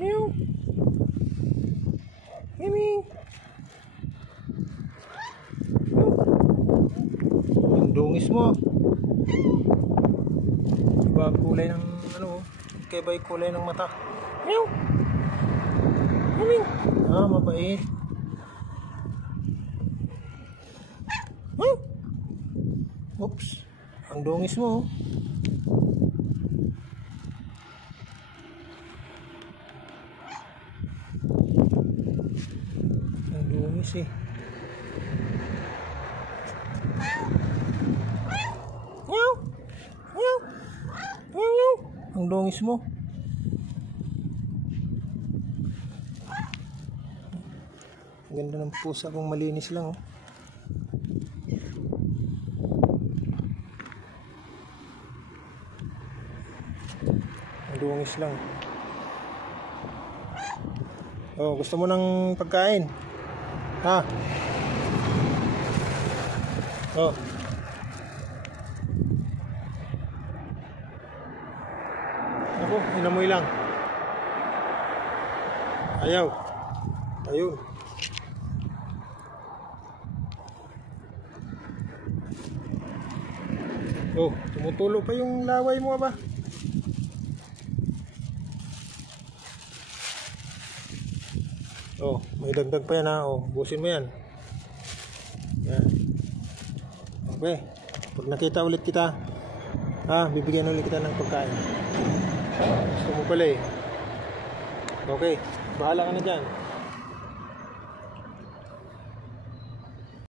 Meow. Mimi. Ang dungis mo. Iba ang kulay ng ano, kaya ba yung kulay ng mata? Meow. Mimi. Ah, mabait. Oops. Ang dungis mo. Ang dungis eh. Meow. Meow. Meow. Ang dungis mo. Ang ganda ng pusa kung malinis lang oh. Ang dungis lang. Oh, gusto mo ng pagkain? Ha? Oh. Ako, inamoy lang. Ayaw. Ayun. Oh, tumutulo pa yung laway mo ba? Oh, may dagdag pa yan ha. Oh, busin mo yan. Yan. Okay. Pag nakita ulit kita, bibigyan ulit kita ng pagkain. Gusto mo pala eh. Okay, bahala ka na dyan.